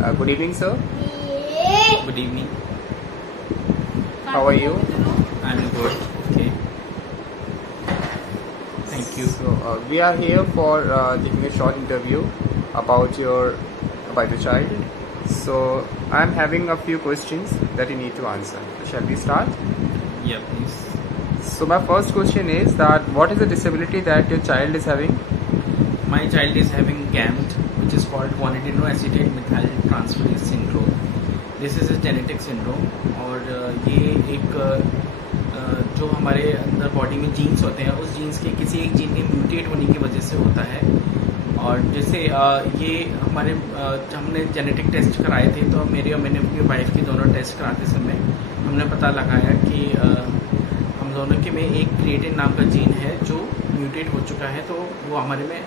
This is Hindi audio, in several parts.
Good evening, sir. Good evening. How are you? I'm good. Okay. Thank you. So we are here for taking a short interview about your child. So I'm having a few questions that you need to answer. Shall we start? Yeah, please. So my first question is that what is the disability that your child is having? My child is having GAMT, which is called guanidinoacetate methyl transferase syndrome. This is a genetic syndrome और ये एक जो हमारे अंदर बॉडी में जीन्स होते हैं उस जीन्स के किसी एक जीन के म्यूटेट होने की वजह से होता है। और जैसे ये हमारे हमने जेनेटिक टेस्ट कराए थे तो मेरी और मैंने अपनी वाइफ की दोनों टेस्ट कराते समय हमने पता लगाया कि हम दोनों के में एक क्रिएटिन नाम का जीन है जो म्यूटेट हो चुका है, तो वो हमारे में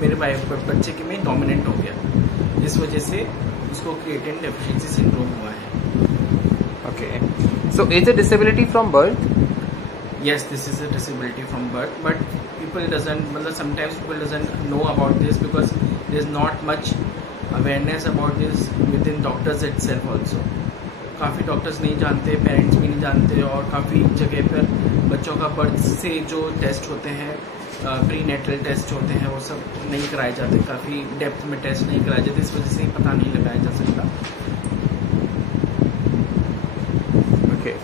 मेरे वाइफ बच्चे के में डोमिनेंट हो गया, इस वजह से उसको क्रिएटिन डेफिशिएंसी सिंड्रोम हुआ है। Okay. So is it disability from birth? Yes, this is a disability from birth, but sometimes people doesn't know about this because there is not much awareness about this within doctors itself also. काफ़ी डॉक्टर्स नहीं जानते, पेरेंट्स भी नहीं जानते और काफ़ी जगह पर बच्चों का बर्थ से जो टेस्ट होते हैं प्री नेटल टेस्ट होते हैं वो सब नहीं कराए जाते, काफ़ी डेप्थ में टेस्ट नहीं कराए जाते, इस वजह से ही पता नहीं लगाया जा सकता। Okay.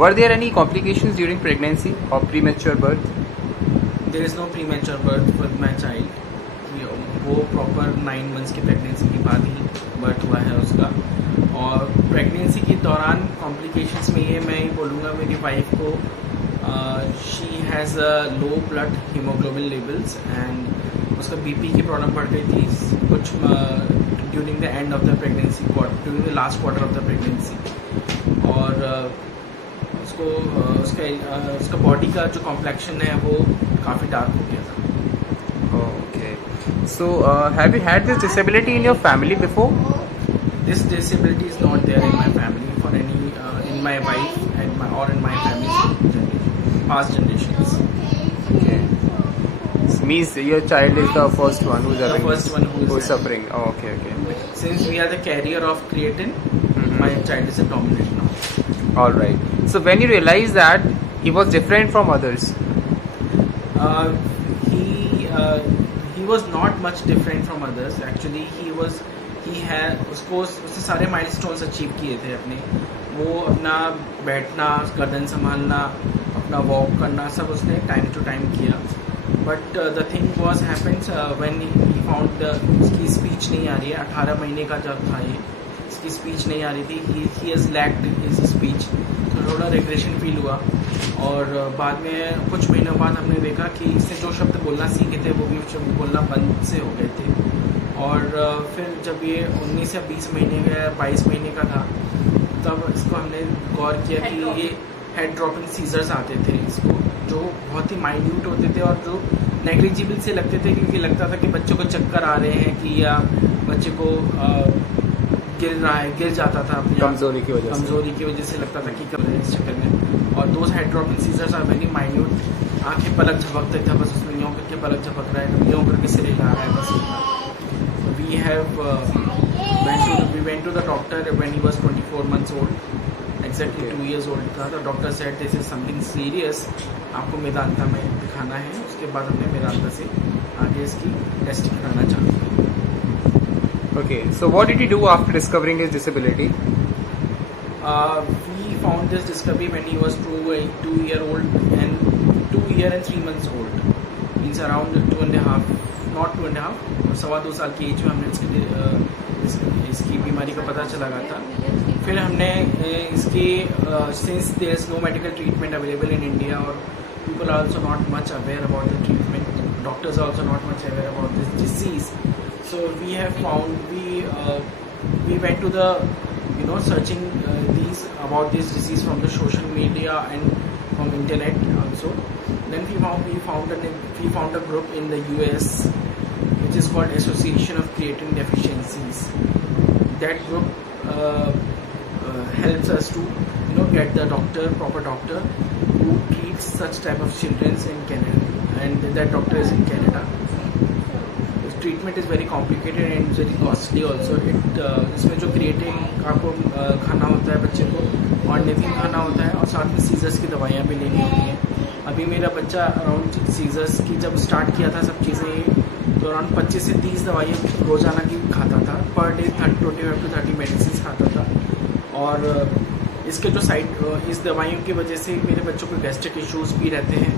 Were there any complications during pregnancy or premature birth? There is no premature birth with my child. वो प्रॉपर 9 मंथ्स की प्रेगनेंसी के बाद ही बर्थ हुआ है उसका। और प्रेगनेंसी के दौरान कॉम्प्लिकेशंस में ये मैं बोलूँगा मेरी वाइफ को she has low blood haemoglobin levels and उसका बीपी की प्रॉब्लम बढ़ गई थी कुछ during the end of the pregnancy, during the last quarter of the pregnancy. और उसको उसका बॉडी का जो कॉम्प्लेक्शन है वो काफ़ी डार्क हो गया था। Okay. So have you had this disability in your family before? This disability is not there in my family for any in my wife and in my family's past generations. Okay. This means your child is the first one who's having first one who is suffering. Oh, okay. Since we are the carrier of creatine, my child is a dominant now. All right. So when you realize that he was different from others, he was not much different from others. Actually, उसने सारे माइलस्टोन्स अचीव किए थे अपने। वो अपना बैठना, गर्दन संभालना, अपना वॉक करना सब उसने टाइम टू टाइम किया। But the thing was happens when he found उसकी स्पीच नहीं आ रही है, 18 महीने का जब था ये, इसकी स्पीच नहीं आ रही थी, he has lacked his speech, तो थोड़ा रिग्रेशन फील हुआ। और बाद में कुछ महीनों बाद हमने देखा कि इससे जो शब्द बोलना सीखे थे वो भी शब्द बोलना बंद से हो गए थे। और फिर जब ये 19 या 20 महीने का या 22 महीने का था तब इसको हमने गौर किया कि ये हेड ड्रॉपिंग सीजर्स आते थे इसको, जो बहुत ही माइन्यूट होते थे और जो नेग्लिजिबल से लगते थे, क्योंकि लगता था कि बच्चों को चक्कर आ रहे हैं कि या बच्चे को गिर जाता था अपनी कमजोरी की वजह से लगता था कि कर रहे हैं इस चक्कर में। और दो head dropping seizures are very minute, आंखें पलक झपकते था बस उसमें यूँ करके पलक झपक रहा है, यूँ करके सिर हिला रहा है बस। We went to the doctor when he was 24 months old, exactly 2 years old था। The doctor said this is something serious, आपको मेदांता में दिखाना है। उसके बाद हमने मेदांता से आगे इसकी टेस्टिंग कराना चालू की। Okay, so what did you do after discovering his disability? We found this discovery when he was 2 year old and 2 year and 3 months old, means around 2.5, not 2.5, 2.25 साल की एज में हमने इसकी बीमारी का पता चला गया था। फिर हमने इसके since there is no medical treatment available in India और people are also not much aware about the treatment, doctors are also not much aware about this disease. So we have found we went to the searching about this disease from the social media and from internet also. Then we found a group in the US which is called Association of Creatine Deficiencies. That group helps us to get the proper doctor who treats such type of children in Canada, and that doctor is in Canada. Treatment is very complicated and very costly also. इसमें जो क्रिएटिन आपको खाना होता है बच्चे को, और नेथिन खाना होता है, और साथ में सीजर्स की दवाइयाँ भी लेनी होती हैं. अभी मेरा बच्चा अराउंड सीजर्स की जब स्टार्ट किया था सब चीज़ें, तो अराउंड 25 से 30 दवाइयाँ रोज़ाना की खाता था. पर डे 25 to 30 मेडिसिन खाता था. और इसके जो इस दवाइयों की वजह से मेरे बच्चों को गैस्ट्रिक इश्यूज़ भी रहते हैं,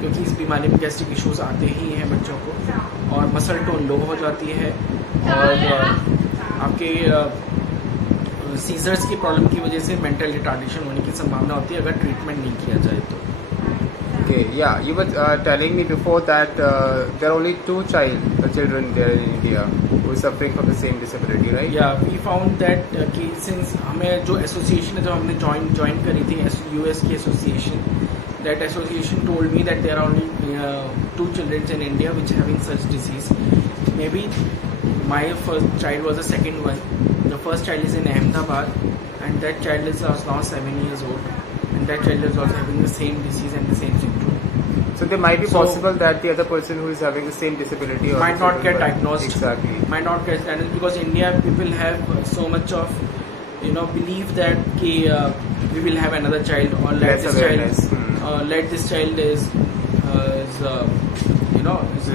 क्योंकि इस बीमारी में गैस्ट्रिक इश्यूज़ आते ही हैं बच्चों को, और मसल टोन लो हो जाती है, और आपके सीजर्स की प्रॉब्लम की वजह से मेंटल रिटार्डेशन होने की संभावना होती है अगर ट्रीटमेंट नहीं किया जाए तो. Okay, yeah, you were telling me before that there are only two children there in India who are suffering from the same disability, right? Yeah, we found that कि since हमें जो एसोसिएशन है, जो हमने ज्वाइन करी थी US की association, that association told me that there are only 2 children in India which are having such disease. Maybe my first child was the second one. The first child is in Ahmedabad, and that child is now 7 years old. And that child is also having the same disease and the same symptom. So there might be possible that the other person who is having the same disability or might not get diagnosed. Exactly. Might not get diagnosed because India people have so much of belief that we will have another child, or let this child is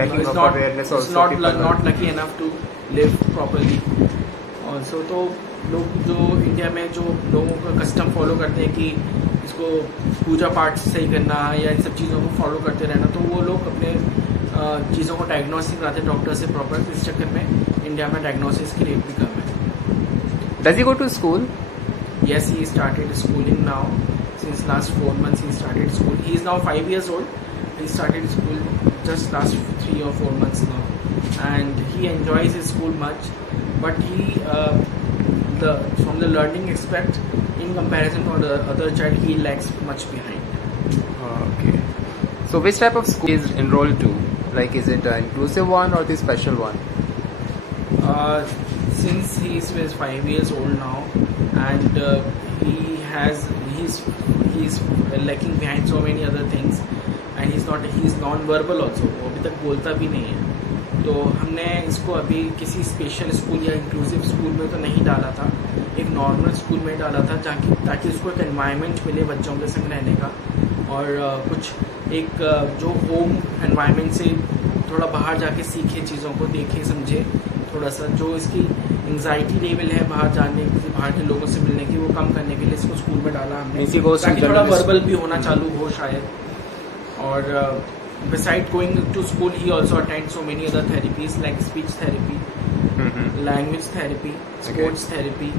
lacking of awareness also. Not lucky enough to live properly. Also, तो लोग जो इंडिया में जो लोगों का कस्टम फॉलो करते हैं कि इसको पूजा पाठ सही करना या इन सब चीज़ों को फॉलो करते रहना, तो वो लोग अपने चीज़ों को डायग्नोस नहीं कराते डॉक्टर से प्रॉपर. इस चक्कर में इंडिया में डायग्नोसिस की रेट भी कम है. Does he go to school? Yes, he started schooling now. Since last 4 months he started school. He is now 5 years old. He started school just last 3 or 4 months now, and he enjoys his school much. But he from the learning aspect, in comparison to the other child, he lags much behind. Okay. So which type of school is enrolled to? Like, is it an inclusive one or the special one? Since he is 5 years old now, and he's lacking behind so many other things, and he's non-verbal also. वो अभी तक बोलता भी नहीं है. तो हमने इसको अभी किसी स्पेशल स्कूल या इंक्लूसिव स्कूल में तो नहीं डाला था, एक नॉर्मल स्कूल में डाला था, ताकि उसको एक एनवायरनमेंट मिले बच्चों के संग रहने का, और कुछ एक जो होम एनवायरनमेंट से थोड़ा बाहर जाके सीखे, चीज़ों को देखे समझे, थोड़ा सा जो इसकी एंग्जाइटी लेवल है बाहर जाने की, बाहर के लोगों से मिलने की, वो कम करने के लिए इसको स्कूल में डाला हमने, ताकि थोड़ा वर्बल भी होना चालू हो शायद. और besides going to school, he also attends so many other therapies like speech therapy, language therapy, sports therapy,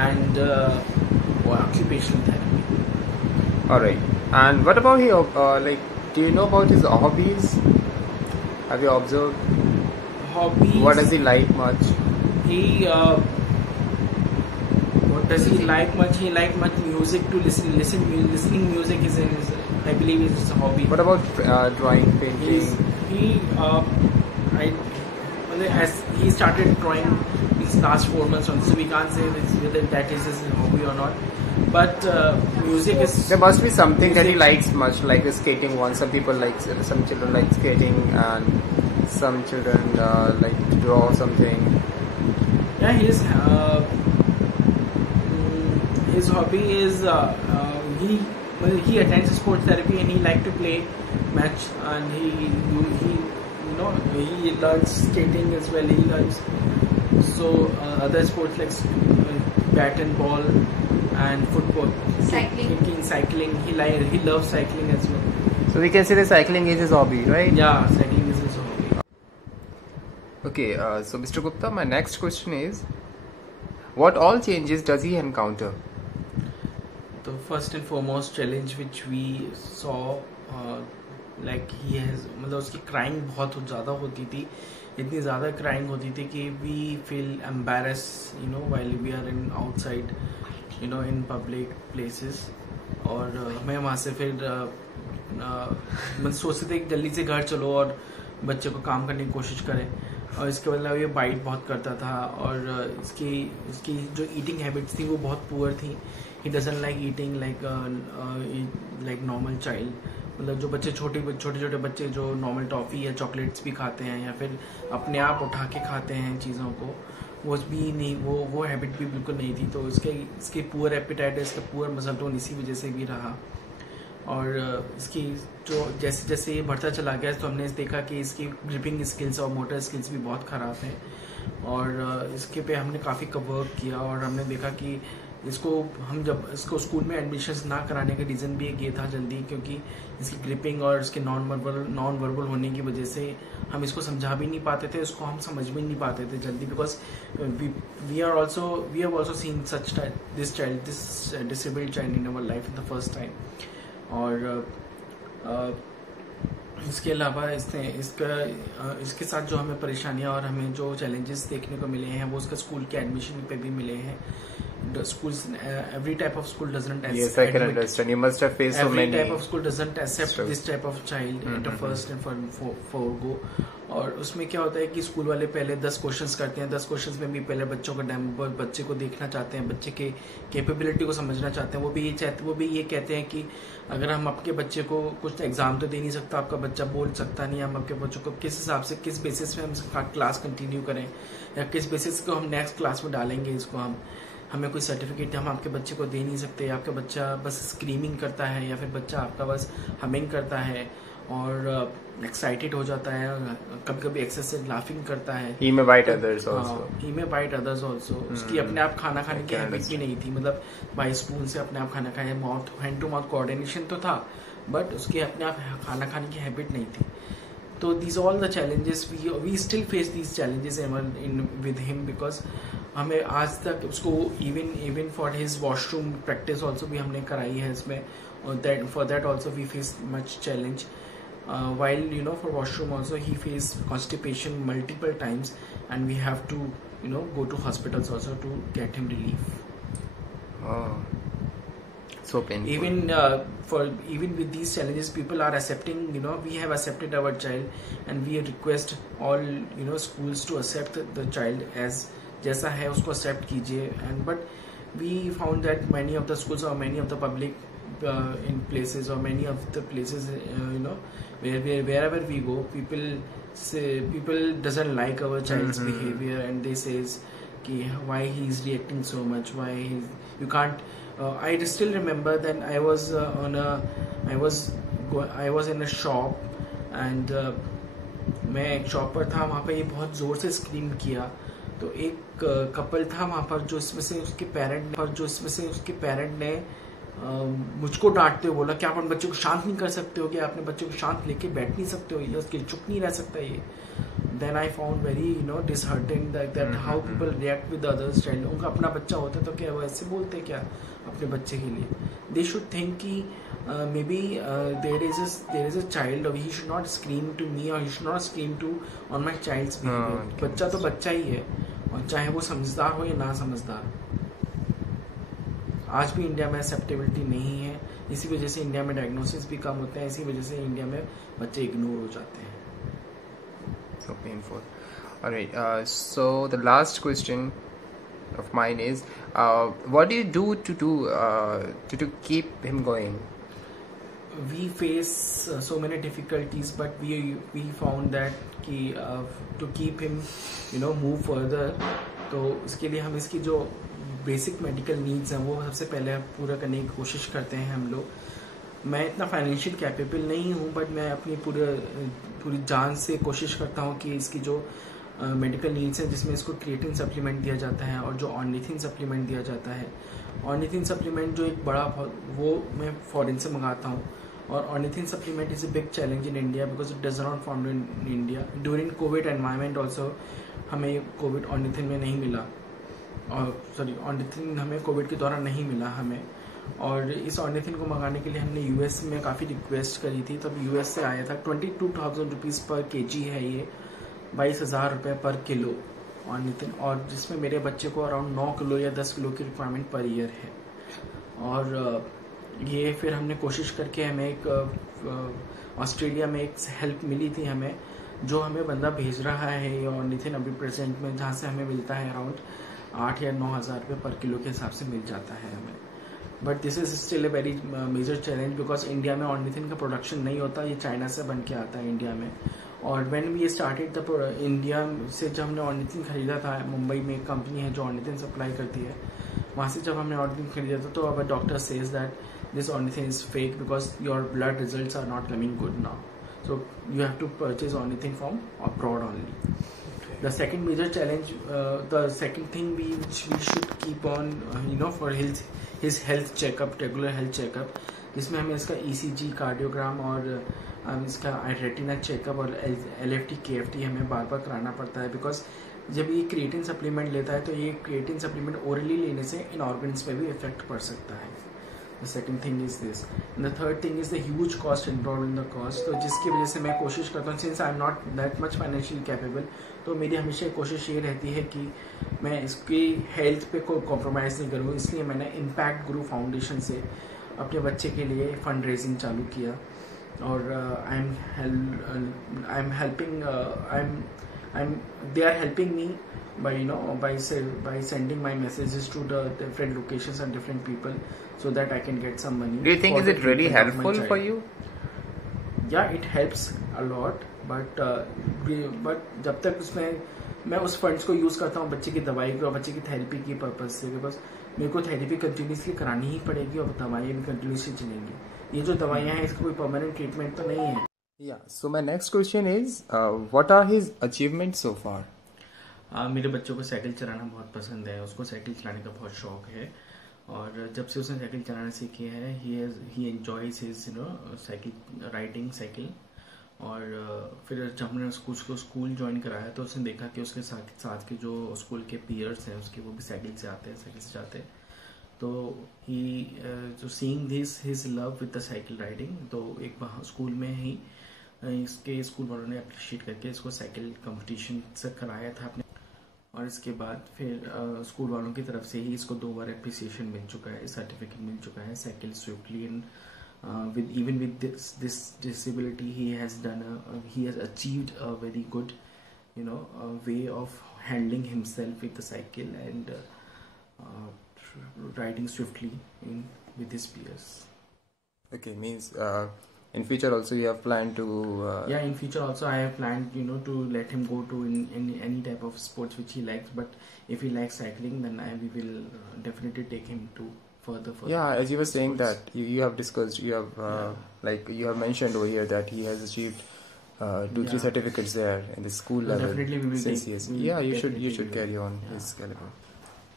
and occupational therapy. All right. And what about do you know about his hobbies? Have you observed? Hobbies. What does he like much? What does he like much? He like much music to listen. Listening music is I believe is his hobby. What about drawing, painting? As he started drawing these last 4 months on, so we can't say whether that is his hobby or not. But music is. There must be something that he likes much, like the skating one. Some children like skating, and some children like to draw something. Yeah, his hobby is he attends sports therapy, and he like to play match, and he learns skating as well. He learns other sports like bat and ball and football, cycling. He loves cycling as well. So we can say that cycling is his hobby, right? Yeah, cycling is his hobby. Okay, so Mr. Gupta, my next question is, what all changes does he encounter? The first and foremost challenge which we saw, like he has, मतलब उसकी crying बहुत ज़्यादा होती थी, इतनी ज़्यादा crying होती थी कि we feel embarrassed, while we are in outside, in public places. और हमें वहाँ से फिर मतलब सोचते थे कि जल्दी से घर चलो और बच्चे को काम करने की कोशिश करें. और इसके बदला ये बाइट बहुत करता था, और इसकी जो ईटिंग हैबिट्स थी वो बहुत पुअर थी. He doesn't like eating like normal child. मतलब जो बच्चे छोटे छोटे बच्चे जो नॉर्मल टॉफ़ी या चॉकलेट्स भी खाते हैं या फिर अपने आप उठा के खाते हैं चीज़ों को, वो भी नहीं, वो हैबिट भी बिल्कुल नहीं थी। तो इसके पुअर एपिटाइट, इसका पुअर मसल टोन इसी वजह से भी रहा। और इसकी जो जैसे जैसे ये बढ़ता चला गया तो हमने देखा कि इसकी ग्रिपिंग स्किल्स और मोटर स्किल्स भी बहुत ख़राब हैं। और इसके पे हमने काफ़ी वर्क किया और हमने देखा कि जब इसको स्कूल में एडमिशन्स ना कराने का रीज़न भी एक ये था जल्दी, क्योंकि इसकी ग्रिपिंग और इसके नॉन वर्बल होने की वजह से हम इसको समझा भी नहीं पाते थे, इसको हम समझ भी नहीं पाते थे जल्दी, because we have also seen such this disabled child in our life in the first time. और इसके अलावा इसके साथ जो हमें परेशानियां और हमें जो चैलेंजेस देखने को मिले हैं वो उसके स्कूल के एडमिशन पे भी मिले हैं। Schools, every type of school doesn't accept. Yes, I can understand. You must have faced so many. Every type of school doesn't accept this type of child at the first and for go. और उसमें क्या होता है कि स्कूल वाले पहले 10 क्वेश्चंस करते हैं। 10 क्वेश्चंस में भी पहले बच्चों का डेमो, बच्चे को देखना चाहते हैं, बच्चे के कैपेबिलिटी को समझना चाहते हैं। वो भी ये कहते हैं कि अगर हम आपके बच्चे को कुछ एग्जाम तो दे नहीं सकता, आपका बच्चा बोल सकता नहीं, हम आपके बच्चों को किस हिसाब से, किस बेसिस पे हम क्लास कंटिन्यू करें या किस बेसिस को हम नेक्स्ट क्लास में डालेंगे इसको, हमें कोई सर्टिफिकेट हम आपके बच्चे को दे नहीं सकते। आपका बच्चा बस स्क्रीमिंग करता है या फिर बच्चा आपका बस हमिंग करता है और एक्साइटेड हो जाता है, कभी कभी एक्सेसिव लाफिंग करता है। He may bite others also. He may bite others also. उसकी अपने आप खाना खाने की हैबिट भी नहीं थी, मतलब बाई स्पून से अपने आप खाना खाए, mouth hand to mouth coordination तो था बट उसकी अपने आप खाना खाने की हैबिट नहीं थी। तो these all the challenges we still face these challenges with him, because हमें आज तक उसको even for his washroom practice also भी हमने कराई है इसमें, और for that also we face much challenge. While for washroom also he faced constipation multiple times and we have to go to hospitals also to get him relief. Oh. So painful. Even with these challenges, people are accepting. We have accepted our child, and we request all schools to accept the child as जैसा है उसको accept कीजिए. But we found that many of the schools or many of the public in places or many of the places wherever we go, people doesn't like our child's behavior and they says कि why he is reacting so much, you can't. I still remember that I was in a shop and मैं एक शॉप पर था, वहाँ पे ये बहुत जोर से स्क्रीम किया। तो एक कपल था वहाँ पर जो इसमें से उसके पेरेंट ने मुझको डांटते हुए बोला कि आप अपने बच्चे को शांत नहीं कर सकते हो, कि आपने बच्चे को शांत लेके बैठ नहीं सकते हो, या उसके चुप नहीं रह सकता ये। Then I found very disheartening that how people react with others child. उनका अपना बच्चा होता तो क्या वो ऐसे बोलते क्या अपने बच्चे के लिए? They should think कि maybe there is a child, or he should not scream to me or he should not scream to on my child's behavior. बच्चा तो बच्चा ही है, और चाहे वो समझदार हो या ना समझदार। आज भी इंडिया में एक्सेप्टेबिलिटी नहीं है, इसी वजह से इंडिया में डायग्नोसिस भी कम होते हैं, इसी वजह से इंडिया में बच्चे इग्नोर हो जाते हैं। So painful. Alright, so the last question of mine is, what do you do to keep him going? We face so many difficulties, but we found that कि to keep him move further, तो इसके लिए हम इसकी जो बेसिक मेडिकल नीड्स हैं वो सबसे पहले पूरा करने की कोशिश करते हैं हम लोग। मैं इतना फाइनेंशियल कैपेबल नहीं हूँ, बट मैं अपनी पूरी जान से कोशिश करता हूँ कि इसकी जो मेडिकल नीड्स हैं, जिसमें इसको क्रिएटिन सप्लीमेंट दिया जाता है और जो ऑर्निथिन सप्लीमेंट दिया जाता है। ऑर्निथिन सप्लीमेंट जो एक बड़ा, वो मैं फॉरेन से मंगाता हूँ, और ornithine supplement is a big challenge in India because it does not found in India. During Covid environment also हमें कोविड ऑर्निथिन में नहीं मिला, और ऑर्निथिन हमें कोविड के दौरान नहीं मिला हमें। और इस ऑर्निथिन को मंगाने के लिए हमने यूएस में काफ़ी रिक्वेस्ट करी थी, तब यूएस से आया था। 22,000 रुपीज़ पर केजी है ये, 22,000 रुपये पर किलो ऑर्निथिन, और जिसमें मेरे बच्चे को अराउंड 9 किलो या 10 किलो की रिक्वायरमेंट पर ईयर है। और ये फिर हमने कोशिश करके हमें एक ऑस्ट्रेलिया में एक हेल्प मिली थी हमें, जो हमें बंदा भेज रहा है ये ऑर्निथिन अभी प्रेजेंट में, जहाँ से हमें मिलता है अराउंड 8 या 9 हज़ार रुपये पर किलो के हिसाब से मिल जाता है हमें। But this is still a very major challenge because India में ऑर्निथिन का प्रोडक्शन नहीं होता, ये चाइना से बन के आता है इंडिया में. और when we started the India से जब हमने ऑर्निथिन खरीदा था, मुंबई में एक कंपनी है जो ऑर्निथिन सप्लाई करती है, वहाँ से जब हमने ऑर्निथिन खरीदा था तो our doctor says that this ornithine is fake because your blood results are not coming good now, so you have to purchase anything from abroad only. The second major challenge, the second thing which we should keep on for his health checkup, regular health checkup, जिसमें हमें इसका ECG, कार्डियोग्राम और इसका रेटिना चेकअप और LFT KFT हमें बार बार कराना पड़ता है. बिकॉज जब ये क्रिएटिन सप्लीमेंट लेता है तो ये क्रिएटिन सप्लीमेंट ओरली लेने से इन ऑर्गन्स पे भी इफेक्ट पड़ सकता है. The second thing is this. And the third thing is the huge cost involved in the cost. तो जिसकी वजह से मैं कोशिश करता हूँ, since I am not that much financially capable, तो मेरी हमेशा कोशिश ये रहती है कि मैं इसकी हेल्थ पे कोई कॉम्प्रोमाइज़ नहीं करूँ. इसलिए मैंने इम्पैक्ट गुरु फाउंडेशन से अपने बच्चे के लिए फंड रेजिंग चालू किया. और they are helping me by sending my messages to the different locations and different people so that I can get some money. Do you think is it really helpful for you? Yeah, it helps a lot, but जब तक उसमें मैं उस फंड्स को यूज करता हूँ बच्चे की दवाई को, बच्चे की थेरेपी की पर्पज से, बिकॉज मेरे को थेरेपी कंटिन्यूसली करानी ही पड़ेगी और दवाइयाँ भी कंटिन्यूसली चलेंगी. ये जो दवाइयाँ हैं इसका कोई परमानेंट ट्रीटमेंट तो नहीं है. Yeah, so my next question is, what are his achievements so far? मेरे बच्चों को साइकिल चलाना बहुत पसंद है, उसको साइकिल चलाने का बहुत शौक है. और जब से उसने साइकिल चलाना सीखी है, he enjoys his cycle riding cycle. और फिर जब हमने उसको स्कूल ज्वाइन कराया तो उसने देखा कि उसके साथ के जो स्कूल के पीयर्स हैं उसके, वो भी साइकिल से जाते हैं. तो ही जो seeing this his love with the cycle riding, तो एक स्कूल में ही इसके स्कूल वालों ने अप्रिशिएट करके इसको साइकिल कंपटीशन से कराया था अपने. और इसके बाद फिर स्कूल वालों की तरफ से ही इसको 2 बार अप्रिसिएशन मिल चुका है, सर्टिफिकेट मिल चुका है cycle swiftly. And even with this disability he has achieved a very good way of handling himself with the cycle and riding swiftly with his peers. Okay, means in future also you have planned to in future also I have planned to let him go to in any type of sports which he likes, but if he likes cycling then we will definitely take him to further. Yeah, as you were saying sports. That you have discussed, you have like you have mentioned over here that he has achieved 2-3 certificates there in the school level. Definitely we will you should carry on his caliber.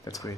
That's great.